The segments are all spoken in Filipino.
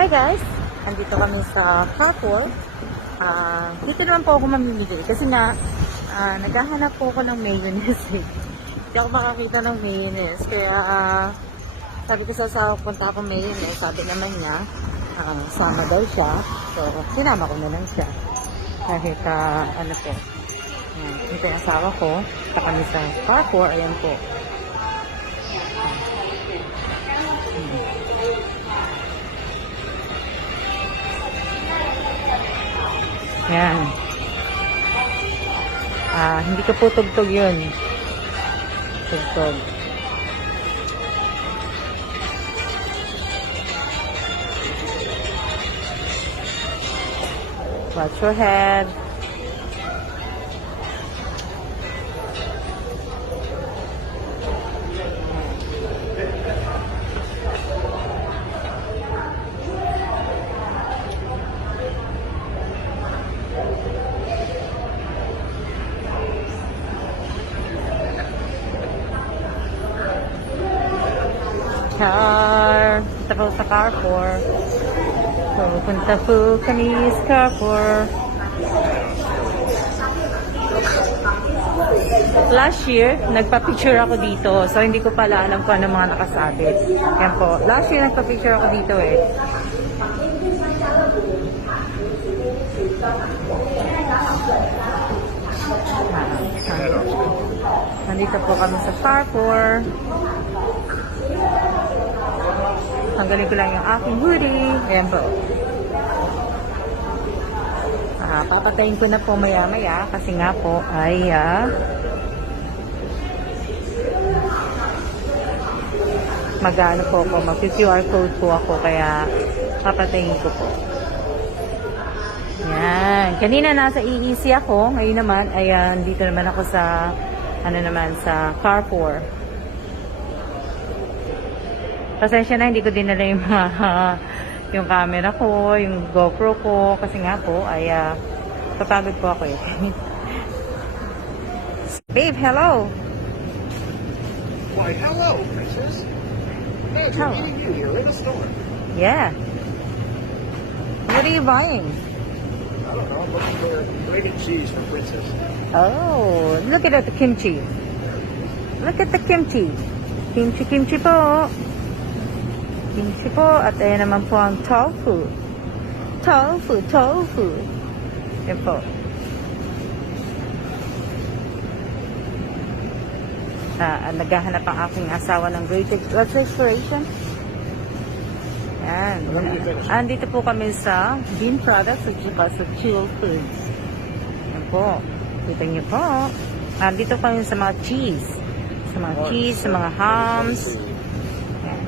Hi guys! Andito kami sa Carrefour. Dito naman po ako mamimili kasi nga naghahanap po ako ng mayonnaise eh. Hindi ako makakita ng mayonnaise. Kaya sabi ko sa asawa, punta ako mayonnaise. Sabi naman niya, sama daw siya. So, sinama ko na lang siya. Kahit ano po. Ito yung asawa ko. Punta kami sa Carrefour. Ayan po. Yan. Hindi ko po tugtog yun. Tugtog. Watch your head. Punta po sa Carrefour. So, punta po kami sa Carrefour. Last year, nagpa-picture ako dito. So, hindi ko pala alam kung ano mga nakasabit. Yan po. Last year, nagpa-picture ako dito eh. Nandito po kami sa Carrefour. Tanggalin ko lang yung aking hoodie. Ayan po. Papatayin ko na po maya-maya kasi nga po ay mag-ano po ako, mag-QR code po ako kaya papatayin ko po. Yan. Kanina nasa EEC ako. Ngayon naman, ayan, dito naman ako sa sa Carrefour. Pasensya na, hindi ko dinala yung yung camera ko, yung GoPro ko, kasi nga po, ay papagod po ako eh. Babe, hello! Why, hello, princess. Imagine Hello. meeting you here in a store. Yeah. What are you buying? I don't know, I'm looking for grated cheese for princess. Oh, look at the kimchi. Look at the kimchi. Kimchi po. Kimchi po. At ayan naman po ang tofu. Tofu. Yan po. Naghahanap ang aking asawa ng grated registration. Yan. Andito po kami sa Bean Products at saka sa Chill Foods. Yan po. Kita niyo po. Andito kami sa mga cheese. Sa mga cheese, sa mga hams. Yan.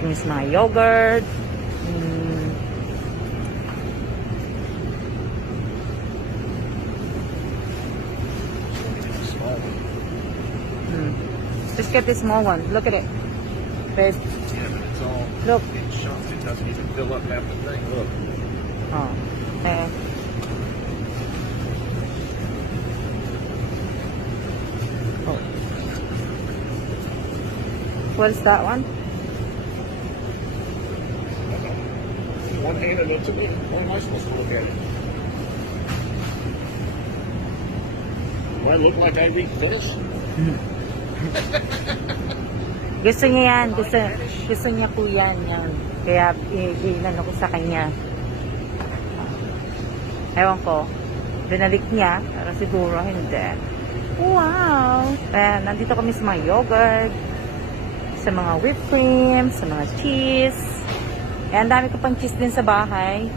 Yung sa mga yogurt. Just get this small one. Look at it. Babe. Yeah, but it's all Look. in chunks. It doesn't even fill up half the thing. Look. Oh. Eh. Oh. What's that one? One handed it to me. Why am I supposed to look at it? Do I look like I eat fish? Gusto niya yan. Gusto niya po yan. Kaya inano ko sa kanya. Ewan ko. Binalik niya. Pero siguro hindi. Wow! Ayan, nandito kami sa mga yogurt. Sa mga whipped cream. Sa mga cheese. Ayan, ang dami ko pang cheese din sa bahay.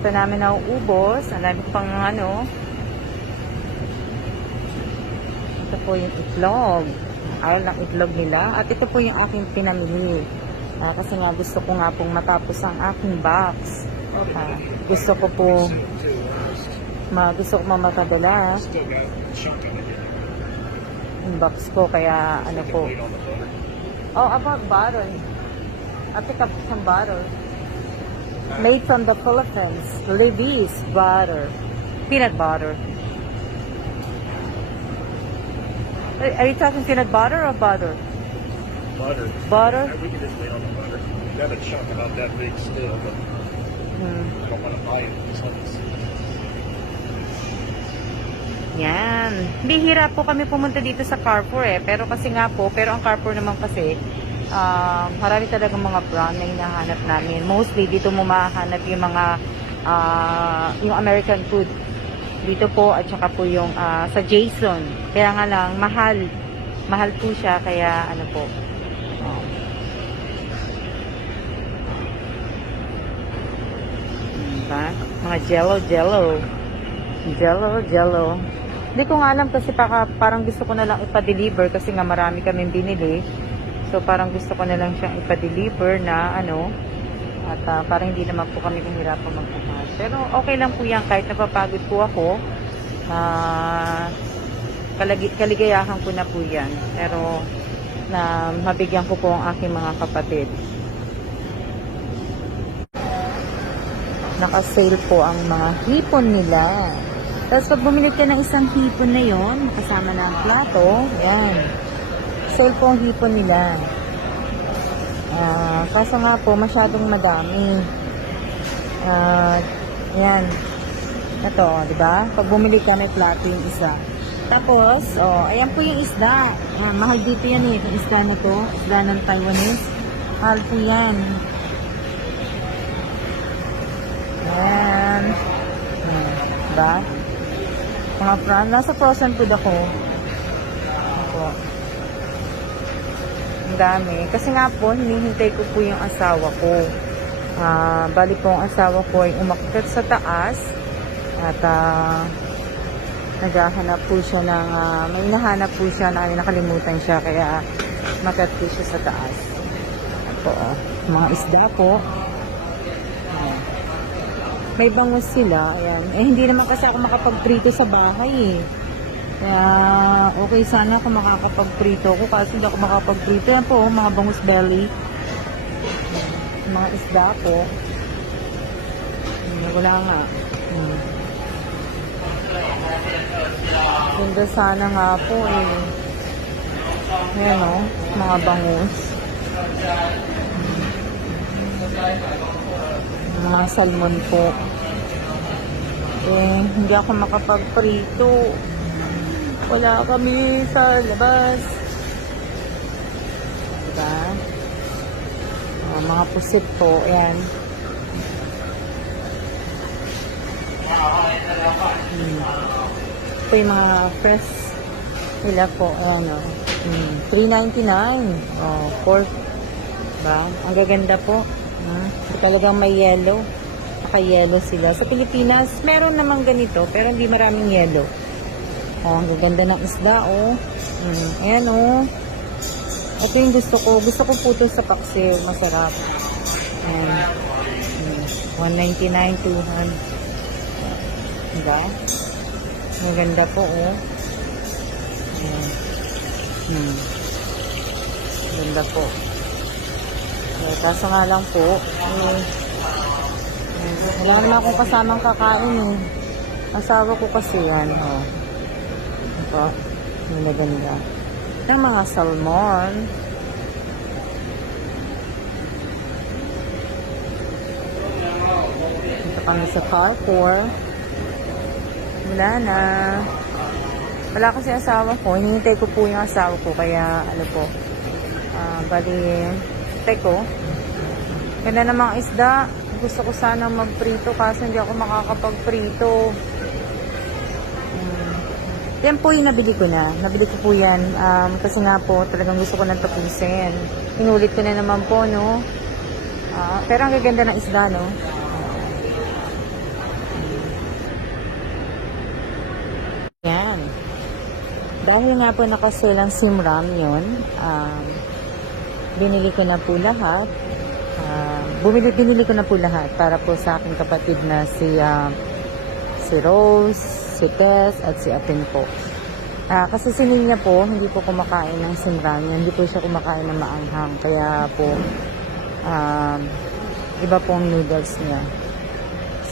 Ito namin nauubos. Ang dami ko pang ito po yung itlog. Ayaw ng itlog nila. At ito po yung aking pinamili. Kasi nga gusto ko nga pong matapos ang aking box. Gusto ko po mamatadala Still got a chunk of it. yung box ko. Kaya ano po. Wait on the butter. Oh, about butter. I'll pick up some butter. Made from the Philippines. Levi's butter. Peanut butter. Are you talking peanut butter or butter? butter. Butter? And we can just wait on the butter. Got a chunk about that big still, but I don't want to buy it. This one's Yan. Bihira po kami pumunta dito sa Carrefour pero kasi nga po, pero ang Carrefour naman kasi, marami talagang mga brand na hinahanap namin. Mostly, dito mo mahanap yung mga, yung American food. Dito po, at saka po yung sa Jason. Kaya nga lang, mahal. Mahal po siya, kaya ano po. Diba? Mga jello. Hindi ko nga alam kasi parang gusto ko na lang ipa-deliver kasi nga marami kaming binili. So parang gusto ko na lang siyang ipa-deliver na ano. At parang hindi naman po kami nahirapan magpumas. Pero okay lang po yan kahit napapagod po ako. Kaligayahan ko na po yan. Pero na mabigyan ko po ang aking mga kapatid. Naka-sale po ang mga hipon nila. Tapos pag bumili ka ng isang hipon na yon, kasama na ang plato, yan. Sale po ang hipon nila. Kaso nga po, masyadong madami. Yan. Ito, di ba? Pag bumili ka, may plato yung isa. Tapos, ayan po yung isda. Mahal dito yan eh. Yung isda na to, isda ng Taiwanese. Mahal po yan. Ayan. Diba? Mga nasa frozen food ako. Ako. Ang dami. Kasi nga po, hinihintay ko po yung asawa ko. Bali po ang asawa ko ay umakyat sa taas. At naghahanap po siya ng, may nahanap po siya na nakalimutan siya. Kaya umakyat po siya sa taas. Ito, mga isda po. May bangus sila, ayan. Hindi naman kasi ako makapagprito sa bahay eh. Kaya, okay sana kung makakapagprito ako kasi hindi ako makapagprito. Yan po, mga bangus belly. Mga isda po. Wala nga. Ganda sana nga po eh. Ayan o, mga bangus. Mga salmon po. Hindi ako makapagprito. Wala kami sa labas. Diba? Mga pusit po. Ayan. Ito yung mga fresh nila po. Ayan o. $3.99. Pork. Diba? Ang gaganda po. Talagang may yellow. Naka-yellow sila. Sa Pilipinas, meron namang ganito, pero hindi maraming yellow. Ang gaganda ng isda, Ayan, Ito yung gusto ko. Gusto ko po ito sa paksiw. Masarap. Ayan. $1.99, $200. Diba? Ang ganda po, Ayan. Ganda po. Kaso nga lang po, wala naman akong kasamang kakain eh. Asawa ko kasi yan, Ito, maganda. Ng mga salmon. Ito kami sa Carrefour. Wala na. Wala kasi asawa ko. Hinihintay ko po yung asawa ko. Kaya, bali, ko. Ganda namang isda. Gusto ko sana magprito kaso hindi ako makakapagprito. Yan po yung nabili ko na. Nabili ko po yan. Kasi nga po talagang gusto ko nang tapusin. Inulit ko na naman po, no? Pero ang gaganda ng isda, no? Yan. Dahil nga po nakasale ang Simram yun, binili ko na po lahat. Binili ko na po lahat para po sa aking kapatid na si Rose, si Tess, at si Atin po. Kasi si Ninya po, hindi po kumakain ng Simram. Hindi po siya kumakain ng maanghang. Kaya po, iba pong noodles niya.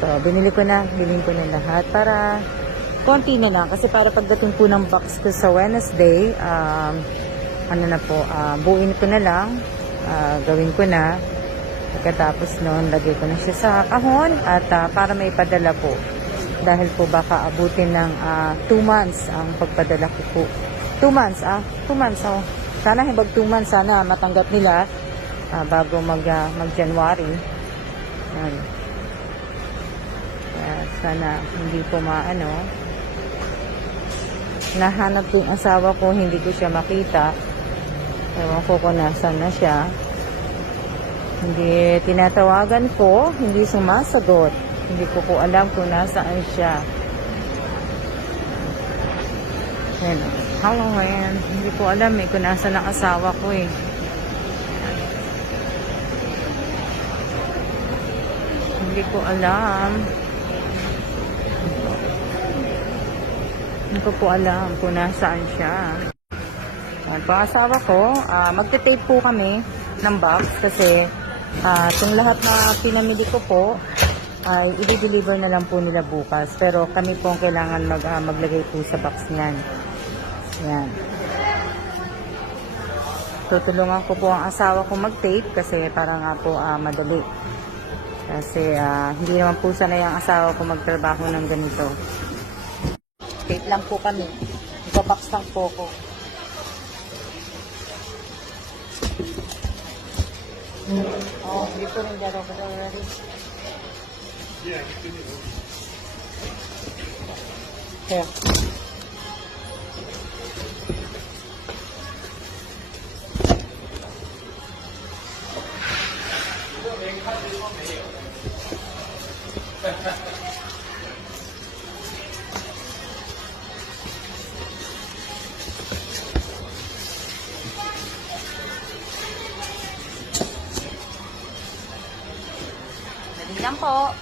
So, bilhin ko na lahat para konti na lang. Kasi para pagdating po ng box ko sa Wednesday, ano na po, buuin ko na lang, gawin ko na. Pagkatapos noon, lagay ko na siya sa kahon at para may padala po. Dahil po baka abutin ng 2 months ang pagpadala ko po. 2 months, 2 months, oh. Sana hibag 2 months, sana matanggap nila bago mag-January. Yan. Sana hindi po maano. Nahanap ko yung asawa ko, hindi ko siya makita. Ewan ko kung nasan na siya. Hindi tinatawagan ko, hindi sumasagot. Hindi ko po alam kung nasaan siya. Yan. Hello, man. Hindi ko alam kung nasaan ang asawa ko eh. Hindi ko alam. Hindi ko po alam kung nasaan siya. Ang asawa ko, magte-tape po kami ng box kasi itong lahat na pinamili ko po ay i-deliver na lang po nila bukas. Pero kami po ang kailangan maglagay po sa box niyan. Yan. Tutulungan ko po ang asawa ko mag-tape kasi para nga po madali. Kasi hindi naman po sanay ang asawa ko magtrabaho ng ganito. Tape lang po kami. Ipabox lang po ko. Oh, hindi po rin daro ko already. Yeah, continue. Here. Dali lang po.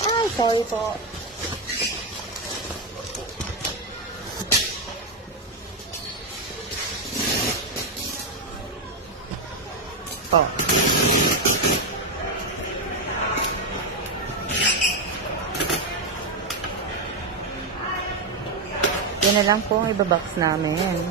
Ay, sorry po. Po. Yan na lang po ang ibabox namin.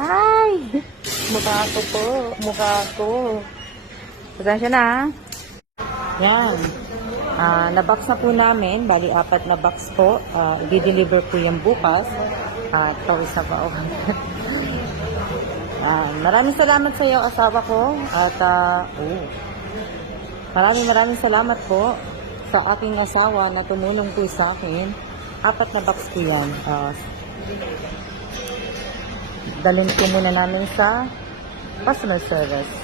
Ay! Mukha ko po. Mukha ko. Pasensya na, ha? Yan. Na-box na po namin. Bali, 4 na box po. I-deliver po yan bukas. Tawis na pa ako. Maraming salamat sa iyo, asawa ko. At, maraming salamat po sa aking asawa na tumulong po sa akin. 4 na box po yan. Dalhin po muna namin sa customer service.